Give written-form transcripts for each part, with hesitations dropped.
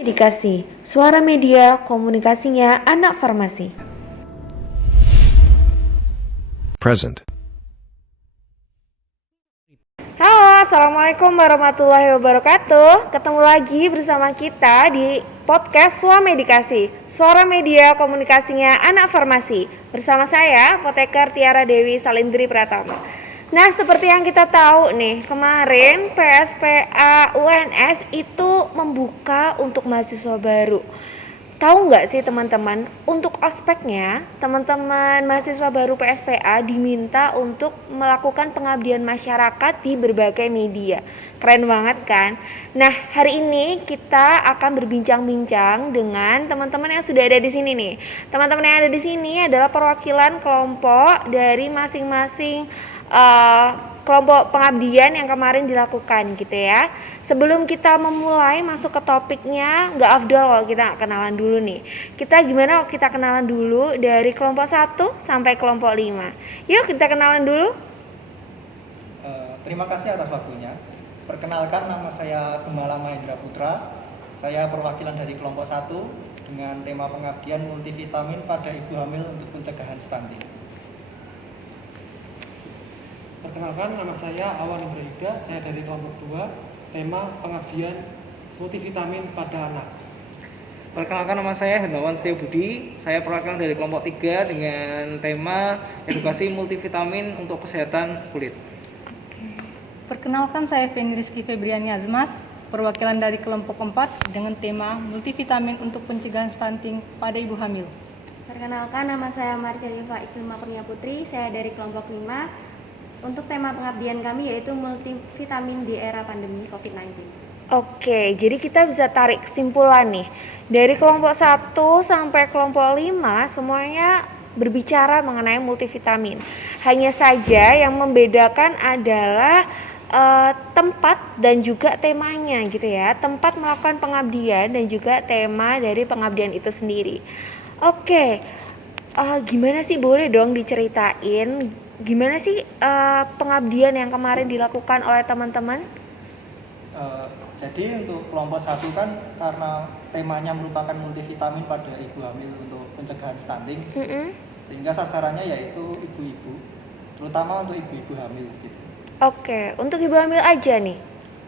Medikasi, suara media komunikasinya anak farmasi. Present. Halo, assalamualaikum warahmatullahi wabarakatuh. Ketemu lagi bersama kita di podcast Suara Medikasi, suara media komunikasinya anak farmasi. Bersama saya, Apoteker Tiara Dewi Salindri Pratama. Nah, seperti yang kita tahu nih, kemarin PSPA UNS itu membuka untuk mahasiswa baru. Tahu nggak sih teman-teman, untuk ospeknya, teman-teman mahasiswa baru PSPA diminta untuk melakukan pengabdian masyarakat di berbagai media. Keren banget kan? Nah, hari ini kita akan berbincang-bincang dengan teman-teman yang sudah ada di sini nih. Teman-teman yang ada di sini adalah perwakilan kelompok dari masing-masing kelompok pengabdian yang kemarin dilakukan gitu ya. Sebelum kita memulai masuk ke topiknya, nggak afdol kalau kita kenalan dulu nih. Kita gimana kalau kita kenalan dulu dari kelompok 1 sampai kelompok 5. Yuk kita kenalan dulu. Terima kasih atas waktunya. Perkenalkan, nama saya Gemala Mahendra Putra. Saya perwakilan dari kelompok 1 dengan tema pengabdian multivitamin pada ibu hamil untuk pencegahan stunting. Perkenalkan, nama saya Awan Ibrahida, saya dari kelompok 2, tema pengabdian multivitamin pada anak. Perkenalkan, nama saya Hendrawan Setia Budi, saya perwakilan dari kelompok 3 dengan tema edukasi multivitamin untuk kesehatan kulit. Perkenalkan, saya Feni Rizky Febriani Azmas, perwakilan dari kelompok 4 dengan tema multivitamin untuk pencegahan stunting pada ibu hamil. Perkenalkan, nama saya Marceliva Ikilma Kurnia Putri, saya dari kelompok 5. Untuk tema pengabdian kami yaitu multivitamin di era pandemi COVID-19. Oke, jadi kita bisa tarik kesimpulan nih. Dari kelompok 1 sampai kelompok 5 semuanya berbicara mengenai multivitamin. Hanya saja yang membedakan adalah tempat dan juga temanya gitu ya. Tempat melakukan pengabdian dan juga tema dari pengabdian itu sendiri. Oke, gimana sih, boleh dong diceritain gimana sih pengabdian yang kemarin dilakukan oleh teman-teman? Jadi untuk kelompok 1 kan karena temanya merupakan multivitamin pada ibu hamil untuk pencegahan stunting, sehingga sasarannya yaitu ibu-ibu, terutama untuk ibu-ibu hamil gitu. Oke, untuk ibu hamil aja nih?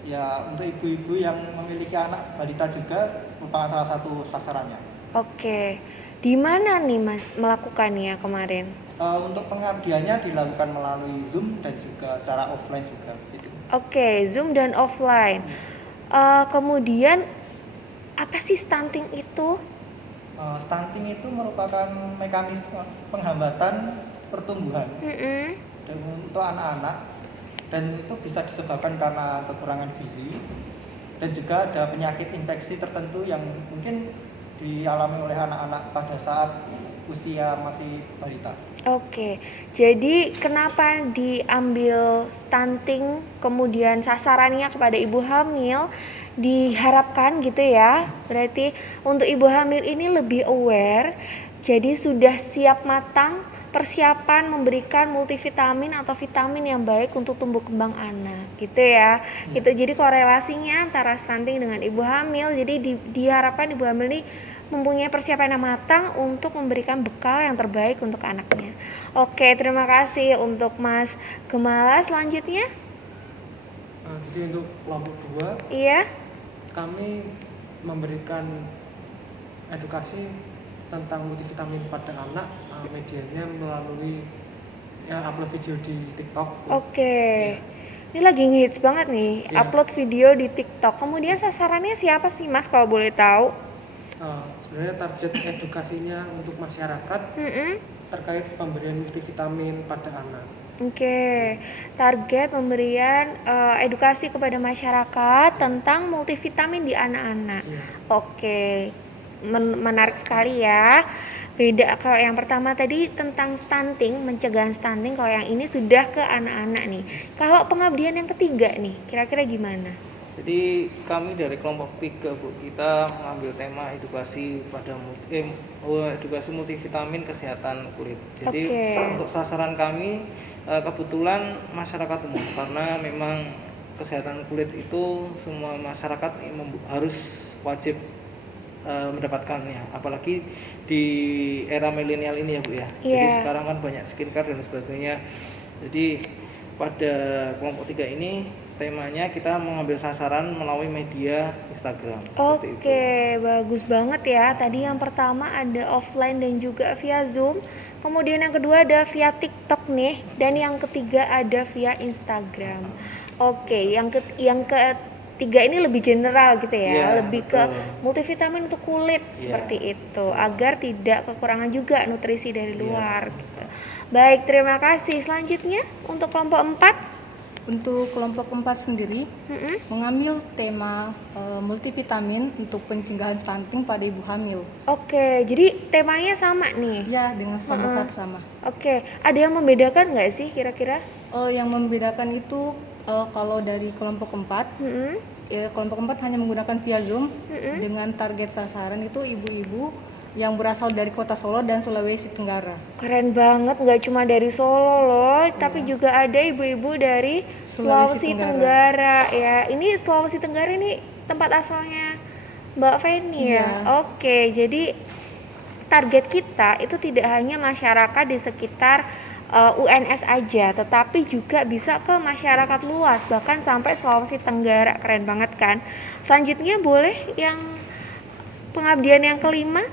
Ya, untuk ibu-ibu yang memiliki anak balita juga merupakan salah satu sasarannya. Oke, di mana nih Mas melakukannya kemarin? Untuk pengabdiannya dilakukan melalui Zoom dan juga secara offline juga gitu. Oke, Zoom dan offline. Kemudian apa sih stunting itu? Stunting itu merupakan mekanisme penghambatan pertumbuhan dan untuk anak-anak, dan itu bisa disebabkan karena kekurangan gizi dan juga ada penyakit infeksi tertentu yang mungkin dialami oleh anak-anak pada saat usia masih balita. Oke, jadi kenapa diambil stunting kemudian sasarannya kepada ibu hamil, diharapkan gitu ya, berarti untuk ibu hamil ini lebih aware, jadi sudah siap matang persiapan memberikan multivitamin atau vitamin yang baik untuk tumbuh kembang anak gitu ya. Gitu, jadi korelasinya antara stunting dengan ibu hamil, jadi diharapkan ibu hamil ini mempunyai persiapan yang matang untuk memberikan bekal yang terbaik untuk anaknya. Oke, terima kasih untuk Mas Gemala. Selanjutnya? Jadi untuk kelompok 2, Iya. kami memberikan edukasi tentang multivitamin pada anak, medianya melalui upload video di TikTok. Oke. Ini lagi ngehits banget nih, upload video di TikTok. Kemudian sasarannya siapa sih Mas kalau boleh tahu? Sebenarnya target edukasinya untuk masyarakat terkait pemberian multivitamin pada anak. Oke, target pemberian edukasi kepada masyarakat tentang multivitamin di anak-anak. Oke, menarik sekali ya. Beda kalau yang pertama tadi tentang stunting, mencegahan stunting, kalau yang ini sudah ke anak-anak nih. Kalau pengabdian yang ketiga nih, kira-kira gimana? Jadi kami dari kelompok 3 Bu, kita mengambil tema edukasi pada edukasi multivitamin kesehatan kulit. Jadi untuk sasaran kami kebetulan masyarakat umum, karena memang kesehatan kulit itu semua masyarakat harus wajib mendapatkannya, apalagi di era milenial ini ya Bu ya. Jadi Iya. sekarang kan banyak skincare dan sebagainya. Jadi pada kelompok 3 ini temanya kita mengambil sasaran melalui media Instagram. Seperti itu. Oke, bagus banget ya. Tadi yang pertama ada offline dan juga via Zoom. Kemudian yang kedua ada via TikTok nih, dan yang ketiga ada via Instagram. Oke, yang ketiga ini lebih general gitu ya, Iya, lebih ke betul. multivitamin untuk kulit Iya. seperti itu, agar tidak kekurangan juga nutrisi dari Iya. luar gitu. Baik, terima kasih. Selanjutnya untuk kelompok 4. Untuk kelompok 4 sendiri Mm-mm. mengambil tema multivitamin untuk pencegahan stunting pada ibu hamil. Oke, jadi temanya sama nih. Ya, dengan kelompok sama. Oke, ada yang membedakan nggak sih kira-kira? Yang membedakan itu kalau dari kelompok 4, Mm-mm. kelompok 4 hanya menggunakan via Zoom Mm-mm. dengan target sasaran itu ibu-ibu yang berasal dari kota Solo dan Sulawesi Tenggara. Keren banget, nggak cuma dari Solo loh, tapi juga ada ibu-ibu dari Sulawesi Sulawesi Tenggara. Ya, ini Sulawesi Tenggara ini tempat asalnya Mbak Feni ya. Iya. Oke, jadi target kita itu tidak hanya masyarakat di sekitar UNS aja, tetapi juga bisa ke masyarakat luas, bahkan sampai Sulawesi Tenggara. Keren banget kan? Selanjutnya boleh yang pengabdian yang kelima?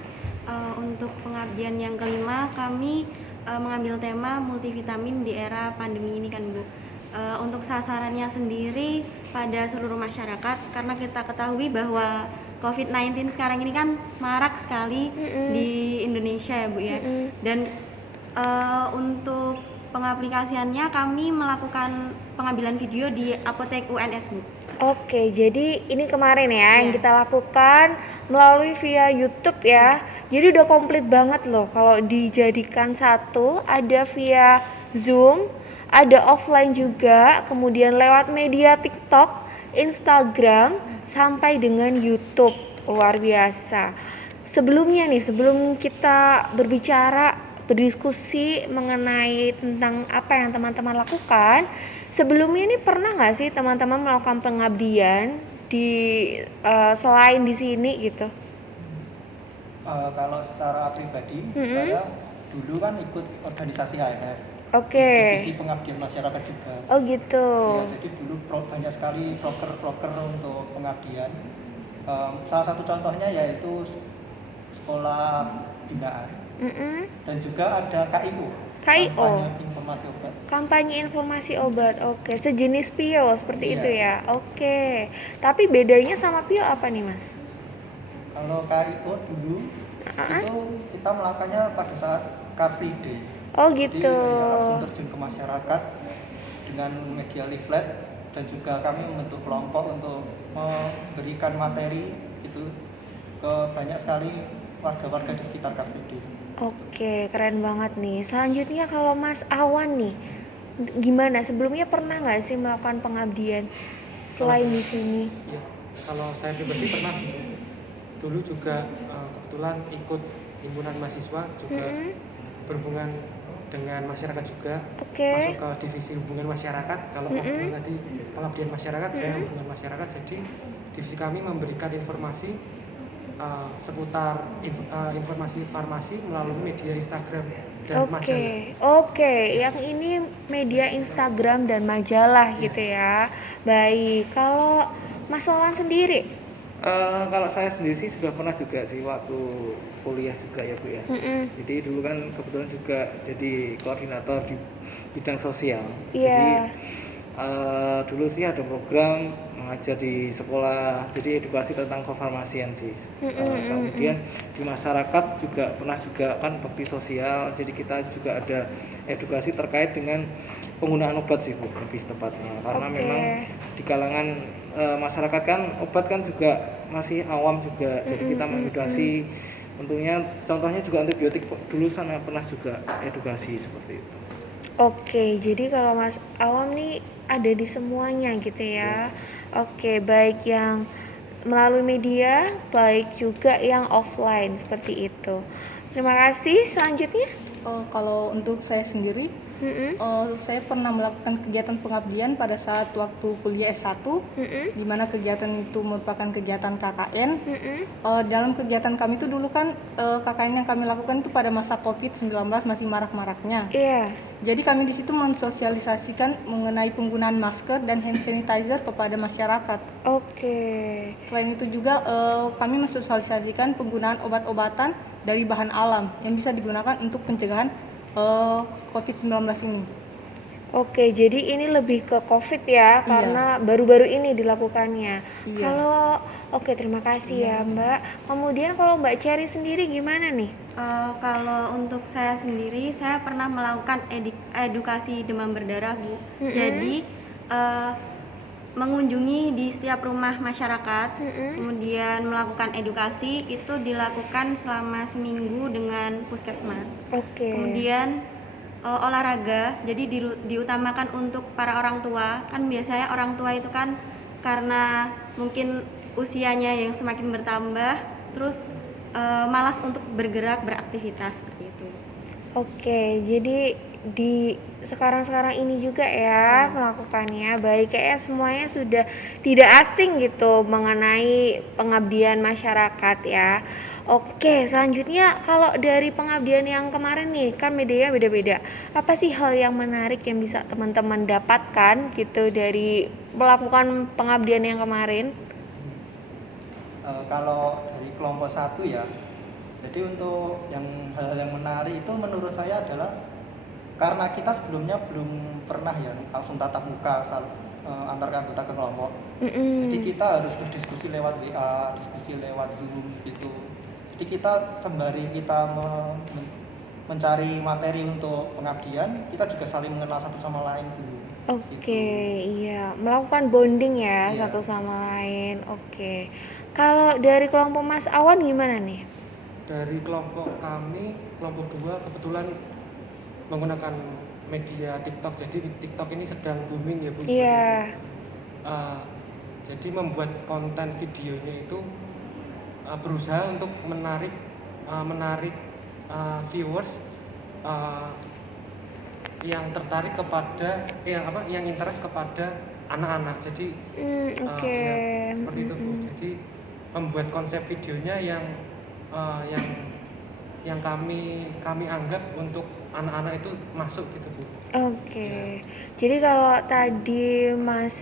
Untuk pengabdian yang kelima, kami mengambil tema multivitamin di era pandemi ini kan Bu. Untuk sasarannya sendiri pada seluruh masyarakat, karena kita ketahui bahwa COVID-19 sekarang ini kan marak sekali di Indonesia ya Bu ya. Dan untuk pengaplikasiannya kami melakukan pengambilan video di apotek UNS Bu. Oke, jadi ini kemarin ya yang Iya. kita lakukan melalui via YouTube ya. Jadi udah komplit banget loh kalau dijadikan satu, ada via Zoom, ada offline juga, kemudian lewat media TikTok, Instagram, sampai dengan YouTube. Luar biasa. Sebelumnya nih, sebelum kita berdiskusi mengenai tentang apa yang teman-teman lakukan, sebelumnya ini pernah nggak sih teman-teman melakukan pengabdian di selain di sini gitu? Kalau secara pribadi, saya dulu kan ikut organisasi HMR, Oke. divisi pengabdian masyarakat juga. Oh gitu. Ya, jadi dulu banyak sekali proker-proker untuk pengabdian. Salah satu contohnya yaitu sekolah binaan Mm-mm. dan juga ada KIO, KIO. kampanye informasi obat. Kampanye informasi obat. Oke, sejenis PIO seperti Iya. itu ya. Oke. Tapi bedanya sama PIO apa nih, Mas? Kalau KIO dulu itu kita melakukannya pada saat Car Free Day. Oh Jadi gitu. ya, langsung terjun ke masyarakat dengan media leaflet, dan juga kami membentuk kelompok untuk memberikan materi gitu ke banyak sekali warga-warga di sekitar Car Free Day. Oke, keren banget nih. Selanjutnya kalau Mas Awan nih, gimana? Sebelumnya pernah nggak sih melakukan pengabdian selain di sini? Ya, kalau saya pribadi pernah dulu juga kebetulan ikut himpunan mahasiswa juga Mm-mm. berhubungan dengan masyarakat juga, Oke. masuk ke divisi hubungan masyarakat. Kalau Mm-mm. tadi pengabdian masyarakat, saya hubungan masyarakat, jadi divisi kami memberikan informasi seputar informasi farmasi melalui media Instagram dan majalah. Oke, yang ini media Instagram dan majalah gitu ya. Baik, kalau Mas Wawan sendiri? Kalau saya sendiri sih sudah pernah juga sih waktu kuliah juga ya Bu ya. Mm-mm. Jadi dulu kan kebetulan juga jadi koordinator di bidang sosial. Iya. Jadi dulu sih ada program mengajar di sekolah, jadi edukasi tentang kefarmasian sih. Kemudian di masyarakat juga pernah juga kan bakti sosial, jadi kita juga ada edukasi terkait dengan penggunaan obat sih Bu, lebih tepatnya. Karena Oke. memang di kalangan masyarakat kan obat kan juga masih awam juga, jadi kita mengedukasi. Tentunya contohnya juga antibiotik dulu sana pernah juga edukasi seperti itu. Oke, jadi kalau Mas Awam nih ada di semuanya gitu ya. Oke, baik yang melalui media, baik juga yang offline seperti itu. Terima kasih. Selanjutnya, Kalau untuk saya sendiri Saya pernah melakukan kegiatan pengabdian pada saat waktu kuliah S1, di mana kegiatan itu merupakan kegiatan KKN. Dalam kegiatan kami itu dulu kan KKN yang kami lakukan itu pada masa COVID-19 masih marak-maraknya. Jadi kami di situ mensosialisasikan mengenai penggunaan masker dan hand sanitizer kepada masyarakat. Selain itu juga kami mensosialisasikan penggunaan obat-obatan dari bahan alam yang bisa digunakan untuk pencegahan COVID-19 ini. Jadi ini lebih ke COVID ya, karena baru-baru ini dilakukannya. Terima kasih ya Mbak. Kemudian kalau Mbak Cherry sendiri gimana nih? Kalau untuk saya sendiri, saya pernah melakukan edukasi demam berdarah, Bu. Jadi mengunjungi di setiap rumah masyarakat, kemudian melakukan edukasi itu dilakukan selama seminggu dengan puskesmas. Kemudian olahraga, jadi diutamakan untuk para orang tua. Kan biasanya orang tua itu kan karena mungkin usianya yang semakin bertambah, terus malas untuk bergerak, beraktivitas seperti itu. Jadi di sekarang ini juga ya melakukannya, baik kayak semuanya sudah tidak asing gitu mengenai pengabdian masyarakat ya. Selanjutnya kalau dari pengabdian yang kemarin nih, kan medianya beda-beda. Apa sih hal yang menarik yang bisa teman-teman dapatkan gitu dari melakukan pengabdian yang kemarin? Kalau dari kelompok 1 ya, jadi untuk hal yang menarik itu menurut saya adalah karena kita sebelumnya belum pernah ya langsung tatap muka antar anggota ke kelompok. Jadi kita harus berdiskusi lewat WA, diskusi lewat Zoom gitu. Jadi kita sembari kita mencari materi untuk pengabdian, kita juga saling mengenal satu sama lain dulu. Melakukan bonding ya satu sama lain. Kalau dari kelompok Mas Awan gimana nih? Dari kelompok kami, kelompok 2 kebetulan menggunakan media TikTok. Jadi TikTok ini sedang booming ya Bu. Jadi membuat konten videonya itu berusaha untuk menarik viewers yang tertarik kepada yang interest kepada anak-anak. Jadi seperti itu Bu. Jadi membuat konsep videonya yang kami anggap untuk anak-anak itu masuk gitu Bu. Jadi kalau tadi Mas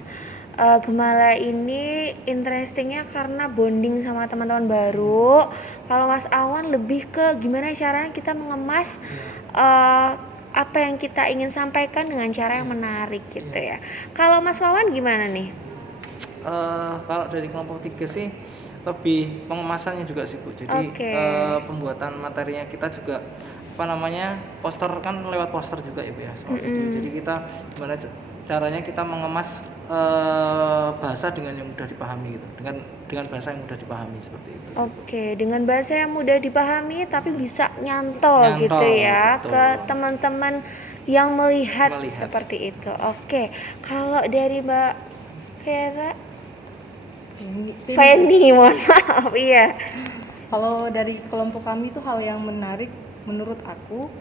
Gemala ini interestingnya karena bonding sama teman-teman baru. Kalau Mas Awan lebih ke gimana caranya kita mengemas apa yang kita ingin sampaikan dengan cara yang menarik gitu ya. Kalau Mas Wawan gimana nih? Kalau dari kelompok 3 sih lebih pengemasannya juga sih Bu. Jadi pembuatan materinya kita juga poster kan lewat poster juga ya Bu ya. Jadi kita gimana caranya kita mengemas bahasa dengan yang mudah dipahami gitu, dengan bahasa yang mudah dipahami seperti itu. Dengan bahasa yang mudah dipahami tapi bisa nyantol gitu ya, betul, ke teman-teman yang melihat seperti itu. Kalau dari Mbak Feni, mohon maaf, Kalau dari kelompok kami itu hal yang menarik menurut aku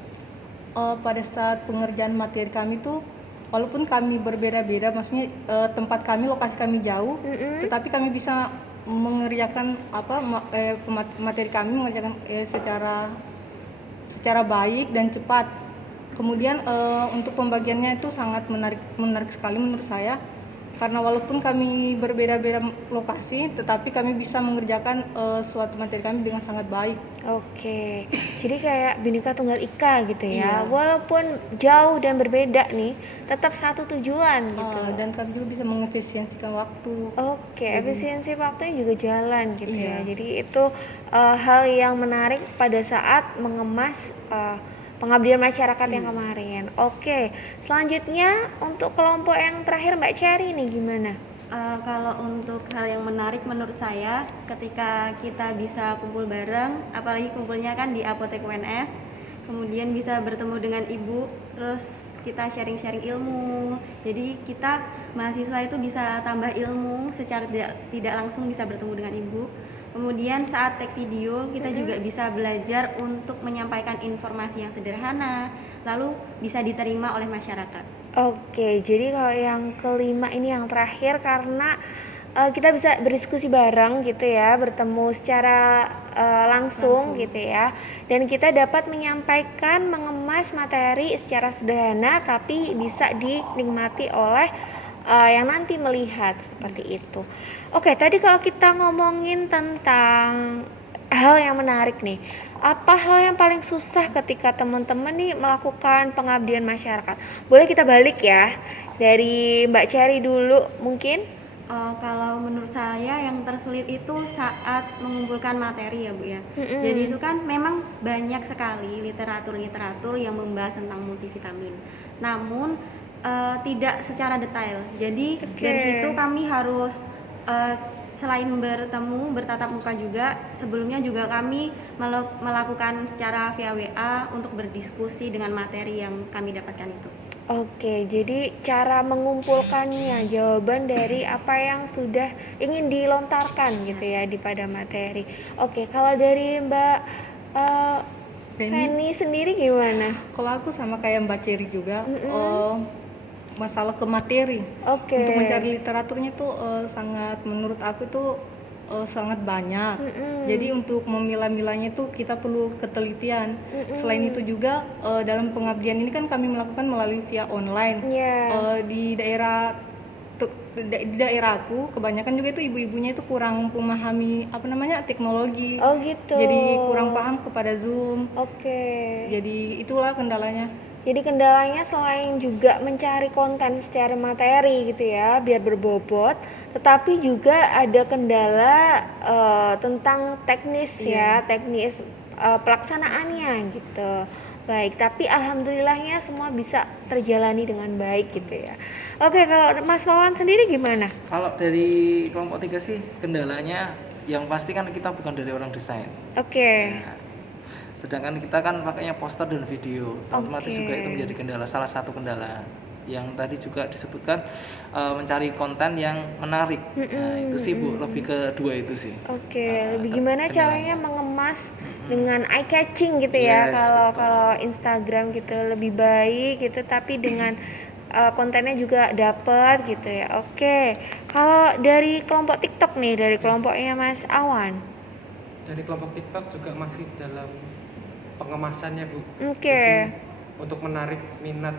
pada saat pengerjaan materi kami tuh, walaupun kami berbeda-beda, maksudnya tempat kami, lokasi kami jauh, tetapi kami bisa mengerjakan materi kami mengerjakan secara baik dan cepat. Kemudian untuk pembagiannya itu sangat menarik sekali menurut saya, karena walaupun kami berbeda-beda lokasi, tetapi kami bisa mengerjakan suatu materi kami dengan sangat baik. Jadi kayak Bhinneka Tunggal Ika gitu ya, walaupun jauh dan berbeda nih, tetap satu tujuan gitu. Dan kami juga bisa mengefisiensikan waktu. Efisiensi waktunya juga jalan gitu ya. Jadi itu hal yang menarik pada saat mengemas pengabdian masyarakat yang kemarin. Selanjutnya untuk kelompok yang terakhir Mbak Cherry nih gimana? Kalau untuk hal yang menarik menurut saya, ketika kita bisa kumpul bareng, apalagi kumpulnya kan di apotek UNS, kemudian bisa bertemu dengan ibu, terus kita sharing-sharing ilmu. Jadi kita mahasiswa itu bisa tambah ilmu secara tidak langsung, bisa bertemu dengan ibu. Kemudian saat take video kita juga bisa belajar untuk menyampaikan informasi yang sederhana, lalu bisa diterima oleh masyarakat. Oke, jadi kalau yang kelima ini yang terakhir karena kita bisa berdiskusi bareng gitu ya, bertemu secara langsung gitu ya, dan kita dapat menyampaikan, mengemas materi secara sederhana tapi bisa dinikmati oleh yang nanti melihat seperti itu. Oke, tadi kalau kita ngomongin tentang hal yang menarik nih, apa hal yang paling susah ketika teman-teman nih melakukan pengabdian masyarakat? Boleh kita balik ya, dari Mbak Cherry dulu mungkin? Kalau menurut saya yang tersulit itu saat mengumpulkan materi ya Bu ya. Jadi itu kan memang banyak sekali literatur-literatur yang membahas tentang multivitamin. Namun tidak secara detail. Jadi dari situ kami harus selain bertemu bertatap muka juga, sebelumnya juga kami melakukan secara via WA untuk berdiskusi dengan materi yang kami dapatkan itu. Oke, jadi cara mengumpulkannya, jawaban dari apa yang sudah ingin dilontarkan gitu ya di pada materi. Oke, kalau dari Mbak Feni sendiri gimana? Kalau aku sama kayak Mbak Cherry juga, masalah ke materi. Oke. Untuk mencari literaturnya tuh sangat, menurut aku tuh sangat banyak. Jadi untuk memilah-milahnya tuh kita perlu ketelitian. Selain itu juga dalam pengabdian ini kan kami melakukan melalui via online. Di daerah aku kebanyakan juga itu ibu-ibunya itu kurang memahami teknologi. Oh gitu. Jadi kurang paham kepada Zoom. Oke. Jadi itulah kendalanya. Jadi kendalanya selain juga mencari konten secara materi gitu ya, biar berbobot, tetapi juga ada kendala tentang teknis ya, teknis pelaksanaannya gitu. Baik, tapi alhamdulillahnya semua bisa terjalani dengan baik gitu ya. Oke, kalau Mas Wawan sendiri gimana? Kalau dari kelompok 3 sih kendalanya yang pasti kan kita bukan dari orang desain. Oke. Nah, sedangkan kita kan pakainya poster dan video, otomatis juga itu menjadi kendala, salah satu kendala yang tadi juga disebutkan mencari konten yang menarik. Nah itu sih Bu, lebih ke dua itu sih. Oke, lebih gimana caranya mengemas dengan eye catching gitu ya, kalau Instagram gitu lebih baik gitu, tapi dengan kontennya juga dapet gitu ya. Oke, kalau dari kelompok TikTok nih, dari kelompoknya Mas Awan. Dari kelompok TikTok juga masih dalam pengemasannya Bu. Oke. Jadi, untuk menarik minat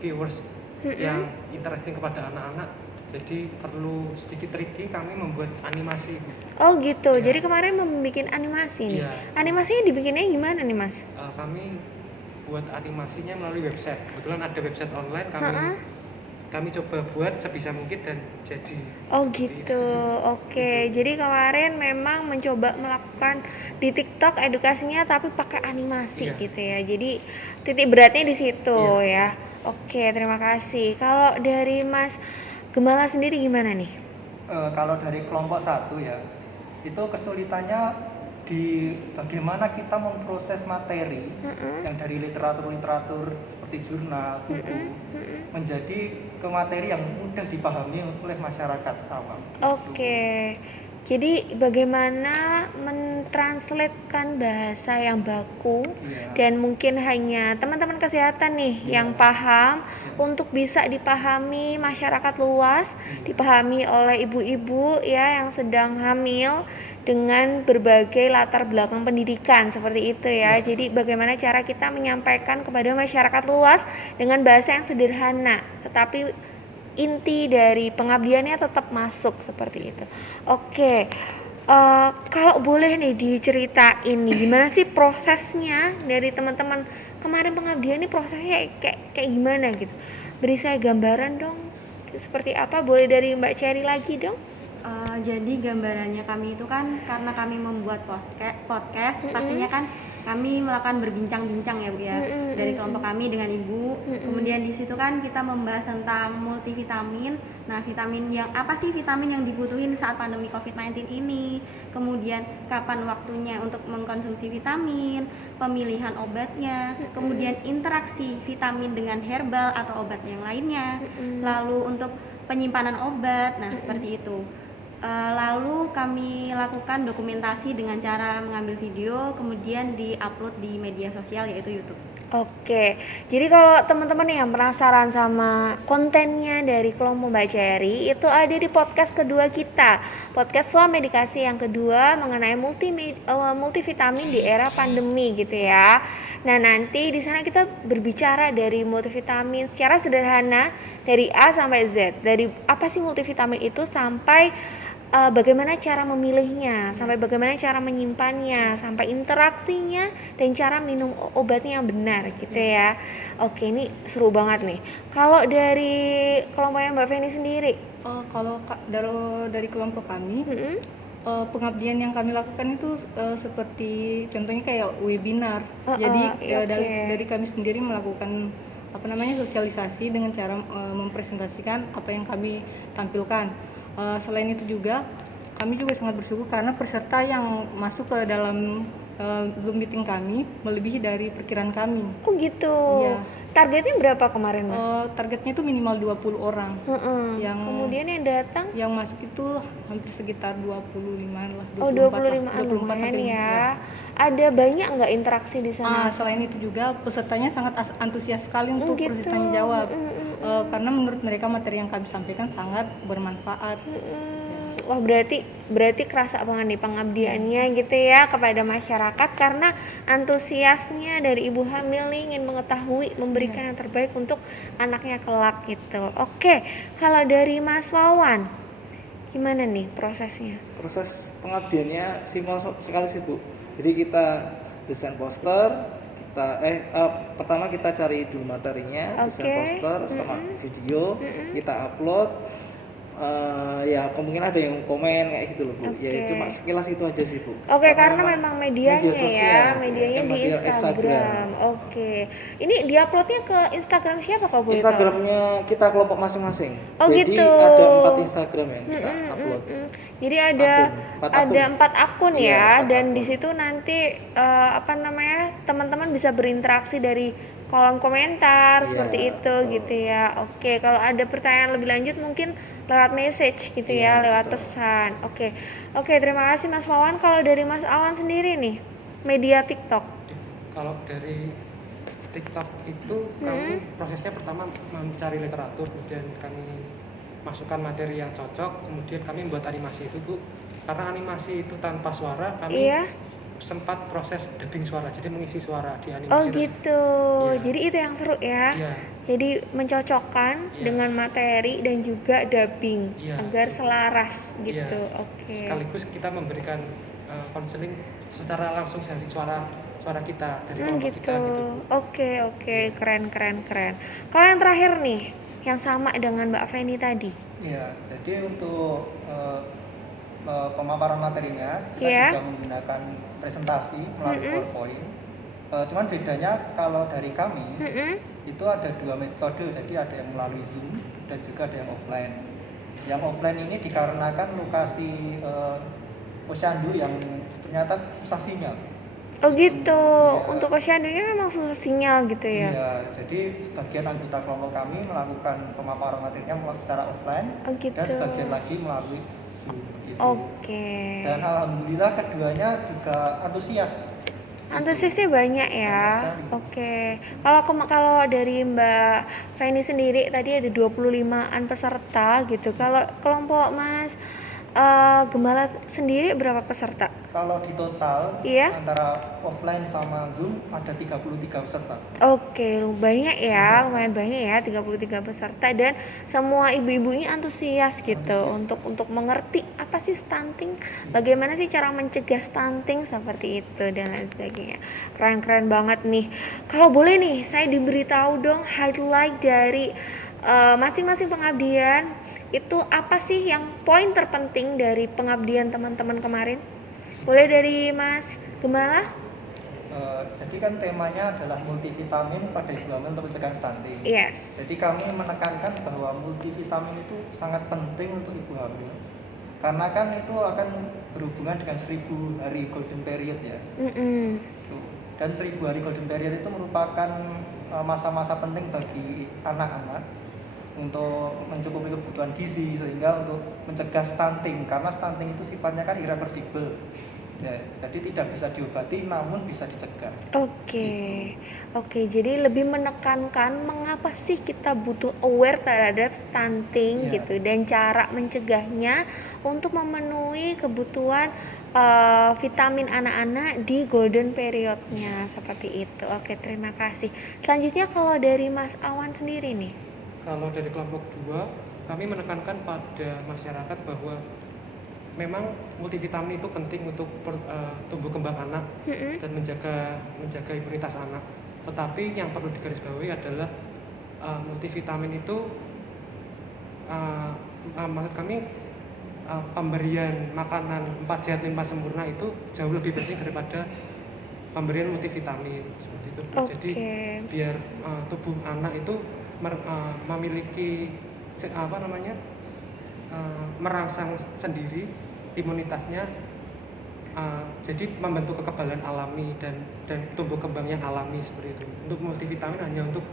viewers yang interesting kepada anak-anak, jadi perlu sedikit tricky, kami membuat animasi Bu. Oh gitu, jadi kemarin membuat animasi nih. Animasinya dibikinnya gimana nih Mas? Kami buat animasinya melalui website. Kebetulan ada website online, kami coba buat sebisa mungkin dan jadi. Oh gitu, oke. Jadi kemarin memang mencoba melakukan di TikTok edukasinya tapi pakai animasi gitu ya. Jadi titik beratnya di situ ya. Oke, terima kasih. Kalau dari Mas Gemala sendiri gimana nih? Kalau dari kelompok 1 ya, itu kesulitannya di bagaimana kita memproses materi yang dari literatur seperti jurnal, buku menjadi ke materi yang mudah dipahami oleh masyarakat awam. Oke. Jadi bagaimana mentranslatekan bahasa yang baku dan mungkin hanya teman-teman kesehatan nih yang paham untuk bisa dipahami masyarakat luas, dipahami oleh ibu-ibu ya yang sedang hamil dengan berbagai latar belakang pendidikan seperti itu ya. Jadi bagaimana cara kita menyampaikan kepada masyarakat luas dengan bahasa yang sederhana, tetapi inti dari pengabdiannya tetap masuk seperti itu. Oke, kalau boleh nih diceritain nih gimana sih prosesnya dari teman-teman kemarin pengabdian nih, prosesnya kayak gimana gitu. Beri saya gambaran dong, seperti apa? Boleh dari Mbak Cherry lagi dong. Jadi gambarannya kami itu kan karena kami membuat podcast, pastinya kan kami melakukan berbincang-bincang ya Bu ya, dari kelompok kami dengan Ibu. Kemudian di situ kan kita membahas tentang multivitamin. Nah, apa sih vitamin yang dibutuhin saat pandemi COVID-19 ini? Kemudian kapan waktunya untuk mengkonsumsi vitamin, pemilihan obatnya, kemudian interaksi vitamin dengan herbal atau obat yang lainnya. Lalu untuk penyimpanan obat. Nah, seperti itu. Lalu kami lakukan dokumentasi dengan cara mengambil video, kemudian di-upload di media sosial yaitu YouTube. Oke, jadi kalau teman-teman yang penasaran sama kontennya dari kelompok Mbak Cherry, itu ada di podcast kedua kita, podcast Swamedikasi yang kedua mengenai multivitamin di era pandemi gitu ya. Nah, nanti di sana kita berbicara dari multivitamin secara sederhana dari A sampai Z, dari apa sih multivitamin itu sampai bagaimana cara memilihnya, sampai bagaimana cara menyimpannya, sampai interaksinya dan cara minum obatnya yang benar gitu ya. Oke, ini seru banget nih. Kalau dari kelompoknya Mbak Feni sendiri, Kalau dari kelompok kami, pengabdian yang kami lakukan itu seperti contohnya kayak webinar. Jadi dari kami sendiri melakukan sosialisasi dengan cara mempresentasikan apa yang kami tampilkan. Selain itu juga kami juga sangat bersyukur karena peserta yang masuk ke dalam Zoom meeting kami melebihi dari perkiraan kami. Oh gitu. Iya. Targetnya berapa kemarin, Mbak? Targetnya itu minimal 20 orang. Kemudian yang datang? Yang masuk itu hampir sekitar 25 lah. 25-an lumayan ya. Ada banyak nggak interaksi di sana? Selain itu juga pesertanya sangat antusias sekali untuk proses tanya jawab. Karena menurut mereka materi yang kami sampaikan sangat bermanfaat. Wah, berarti kerasa banget nih pengabdiannya gitu ya kepada masyarakat karena antusiasnya dari ibu hamil nih ingin mengetahui, memberikan yang terbaik untuk anaknya kelak gitu. Oke, kalau dari Mas Wawan gimana nih prosesnya? Proses pengabdiannya simpel sekali sih Bu. Jadi kita desain poster, pertama kita cari dulu materinya, desain poster sama video, kita upload. Ya kemungkinan ada yang komen kayak gitu loh Bu. Ya itu sekilas itu aja sih Bu. Karena memang medianya sosial, medianya di Instagram. Ini diuploadnya ke Instagram siapa kok Bu? Instagramnya kita kelompok masing-masing. Jadi gitu. Ada 4 Instagram yang kita upload. Jadi ada 4 akun ya, dan di situ nanti teman-teman bisa berinteraksi dari kolom komentar seperti itu gitu ya. Oke, kalau ada pertanyaan lebih lanjut mungkin lewat message gitu ya, lewat pesan. Oke, terima kasih Mas Wawan. Kalau dari Mas Awan sendiri nih, media TikTok. Kalau dari TikTok itu kami prosesnya pertama mencari literatur, kemudian kami masukkan materi yang cocok, kemudian kami membuat animasi itu Bu. Karena animasi itu tanpa suara, kami sempat proses dubbing suara, jadi mengisi suara di animasi. Oh gitu. Jadi itu yang seru ya. Jadi mencocokkan dengan materi dan juga dubbing agar selaras gitu. Sekaligus kita memberikan konseling secara langsung dari suara kita dari kelompok kita gitu. Oke, keren. Kalau yang terakhir nih, yang sama dengan Mbak Feni tadi. Iya, jadi untuk pemaparan materinya kita juga menggunakan presentasi melalui PowerPoint. Cuman bedanya kalau dari kami itu ada 2 metode, jadi ada yang melalui Zoom dan juga ada yang offline. Yang offline ini dikarenakan lokasi posyandu yang ternyata susah sinyal. Oh gitu. Untuk posyandunya memang susah sinyal gitu ya. Iya, jadi sebagian anggota kelompok kami melakukan pemaparan materinya secara offline dan sebagian lagi melalui Zoom gitu. Dan alhamdulillah keduanya juga antusiasnya banyak ya. Kalau dari Mbak Feni sendiri tadi ada 25-an peserta gitu. Kalau kelompok Mas Gembala sendiri berapa peserta? Kalau di total antara offline sama Zoom ada 33 peserta. Lumayan banyak ya 33 peserta, dan semua ibu-ibunya antusias gitu untuk mengerti apa sih stunting, bagaimana sih cara mencegah stunting seperti itu dan lain sebagainya. Keren banget nih. Kalau boleh nih saya diberitahu dong highlight dari masing-masing pengabdian itu apa sih yang poin terpenting dari pengabdian teman-teman kemarin? Boleh dari Mas Gembala? Jadi kan temanya adalah multivitamin pada ibu hamil untuk mencegah stunting. Jadi kami menekankan bahwa multivitamin itu sangat penting untuk ibu hamil, karena kan itu akan berhubungan dengan 1000 hari golden period ya. Dan 1000 hari golden period itu merupakan masa-masa penting bagi anak-anak. untuk mencukupi kebutuhan gizi, sehingga untuk mencegah stunting, karena stunting itu sifatnya kan irreversible. Ya, jadi tidak bisa diobati namun bisa dicegah. Oke, jadi lebih menekankan mengapa sih kita butuh aware terhadap stunting gitu, dan cara mencegahnya untuk memenuhi kebutuhan vitamin anak-anak di golden periodnya, seperti itu. Oke, terima kasih. Selanjutnya kalau dari Mas Awan sendiri nih. Kalau dari kelompok 2, kami menekankan pada masyarakat bahwa memang multivitamin itu penting untuk tumbuh kembang anak dan menjaga imunitas anak. Tetapi yang perlu digarisbawahi adalah multivitamin itu maksud kami pemberian makanan 4 sehat 5 sempurna itu jauh lebih penting daripada pemberian multivitamin seperti itu. Jadi biar tubuh anak itu memiliki merangsang sendiri imunitasnya, jadi membentuk kekebalan alami dan tumbuh kembang yang alami seperti itu. Untuk multivitamin hanya untuk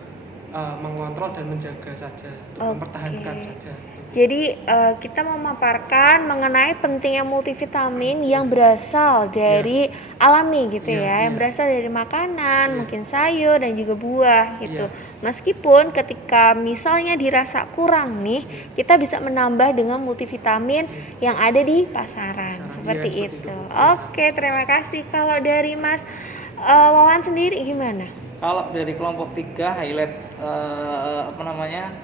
mengontrol dan menjaga saja, untuk mempertahankan saja. Jadi kita memaparkan mengenai pentingnya multivitamin yang berasal dari alami gitu yang berasal dari makanan, mungkin sayur dan juga buah gitu. Meskipun ketika misalnya dirasa kurang nih, kita bisa menambah dengan multivitamin yang ada di pasaran, seperti itu. Oke, terima kasih. Kalau dari Mas Wawan sendiri gimana? Kalau dari kelompok 3 highlight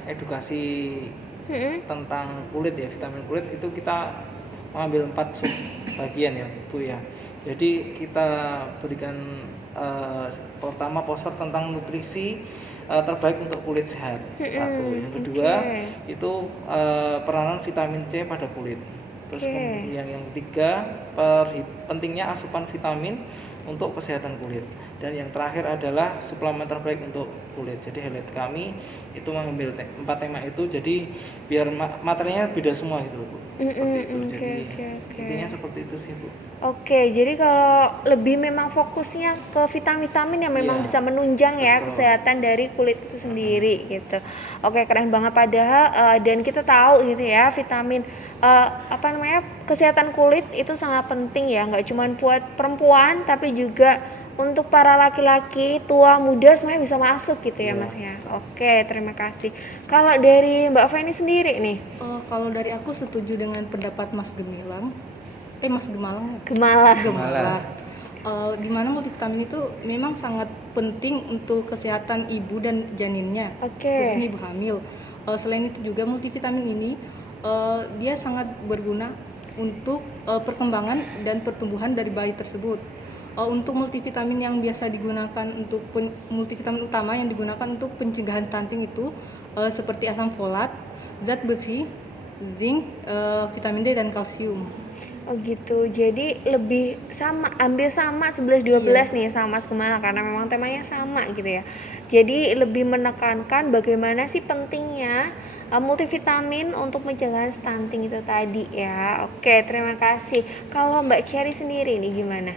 edukasi tentang kulit ya, vitamin kulit itu kita mengambil 4 sub bagian ya Bu ya. Jadi kita berikan pertama poster tentang nutrisi terbaik untuk kulit sehat. Satu. Yang kedua itu peranan vitamin C pada kulit. Terus kemudian yang ketiga pentingnya asupan vitamin untuk kesehatan kulit. Dan yang terakhir adalah suplemen terbaik untuk kulit. Jadi highlight kami itu mengambil 4 tema itu, jadi biar materinya beda semua gitu Bu. Jadi intinya seperti itu sih Bu. Oke, jadi kalau lebih memang fokusnya ke vitamin-vitamin yang memang bisa menunjang kesehatan dari kulit itu sendiri gitu. Oke, keren banget. Padahal dan kita tahu gitu ya, vitamin kesehatan kulit itu sangat penting ya, nggak cuma buat perempuan tapi juga untuk para laki-laki, tua, muda semuanya bisa masuk gitu ya Mas ya. Oke, terima kasih. Kalau dari Mbak Feni sendiri nih? Kalau dari aku setuju dengan pendapat Mas Gemalang. Di mana multivitamin itu memang sangat penting untuk kesehatan ibu dan janinnya, khususnya ibu hamil. Selain itu juga multivitamin ini dia sangat berguna untuk perkembangan dan pertumbuhan dari bayi tersebut. Untuk multivitamin yang biasa digunakan untuk multivitamin utama yang digunakan untuk pencegahan stunting itu seperti asam folat, zat besi, zinc, vitamin D dan kalsium. Oh gitu, jadi lebih ambil sama 11-12 nih sama Mas Gemala karena memang temanya sama gitu ya. Jadi lebih menekankan bagaimana sih pentingnya multivitamin untuk mencegah stunting itu tadi ya. Oke, terima kasih. Kalau Mbak Cherry sendiri nih gimana?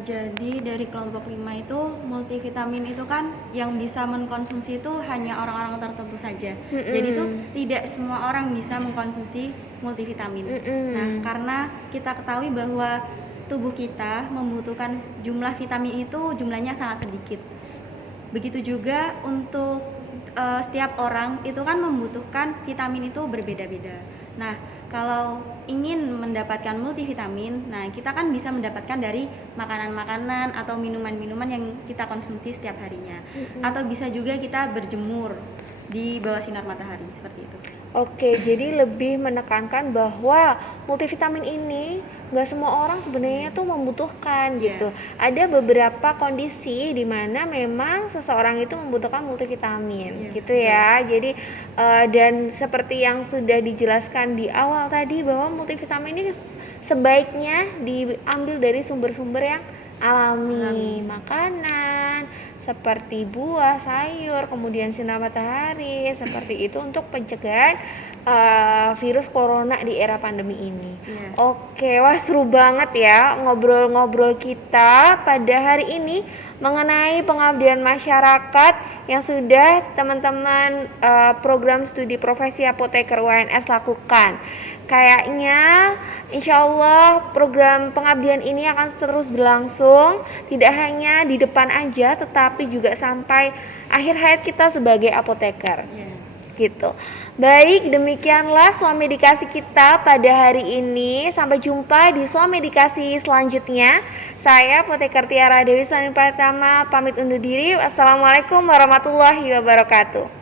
Jadi dari kelompok 5 itu multivitamin itu kan yang bisa mengkonsumsi itu hanya orang-orang tertentu saja. Jadi itu tidak semua orang bisa mengkonsumsi multivitamin. Nah, karena kita ketahui bahwa tubuh kita membutuhkan jumlah vitamin itu jumlahnya sangat sedikit. Begitu juga untuk setiap orang itu kan membutuhkan vitamin itu berbeda-beda. Nah, kalau ingin mendapatkan multivitamin, nah kita kan bisa mendapatkan dari makanan-makanan atau minuman-minuman yang kita konsumsi setiap harinya. Atau bisa juga kita berjemur di bawah sinar matahari, seperti itu. Oke, jadi lebih menekankan bahwa multivitamin ini nggak semua orang sebenarnya tuh membutuhkan gitu. Ada beberapa kondisi di mana memang seseorang itu membutuhkan multivitamin gitu ya. Jadi dan seperti yang sudah dijelaskan di awal tadi bahwa multivitamin ini sebaiknya diambil dari sumber-sumber yang alami, makanan, buah-buahan seperti buah, sayur, kemudian sinar matahari, seperti itu untuk pencegahan virus corona di era pandemi ini. Oke, wah seru banget ya ngobrol-ngobrol kita pada hari ini mengenai pengabdian masyarakat yang sudah teman-teman program studi profesi apoteker UNS lakukan. Kayaknya insya Allah program pengabdian ini akan terus berlangsung, tidak hanya di depan aja tetapi juga sampai akhir hayat kita sebagai apoteker. Gitu. Baik, demikianlah Swamedikasi kita pada hari ini. Sampai jumpa di Swamedikasi selanjutnya. Saya Apoteker Tiara Dewi Sani Pratama pamit undur diri. Wassalamualaikum warahmatullahi wabarakatuh.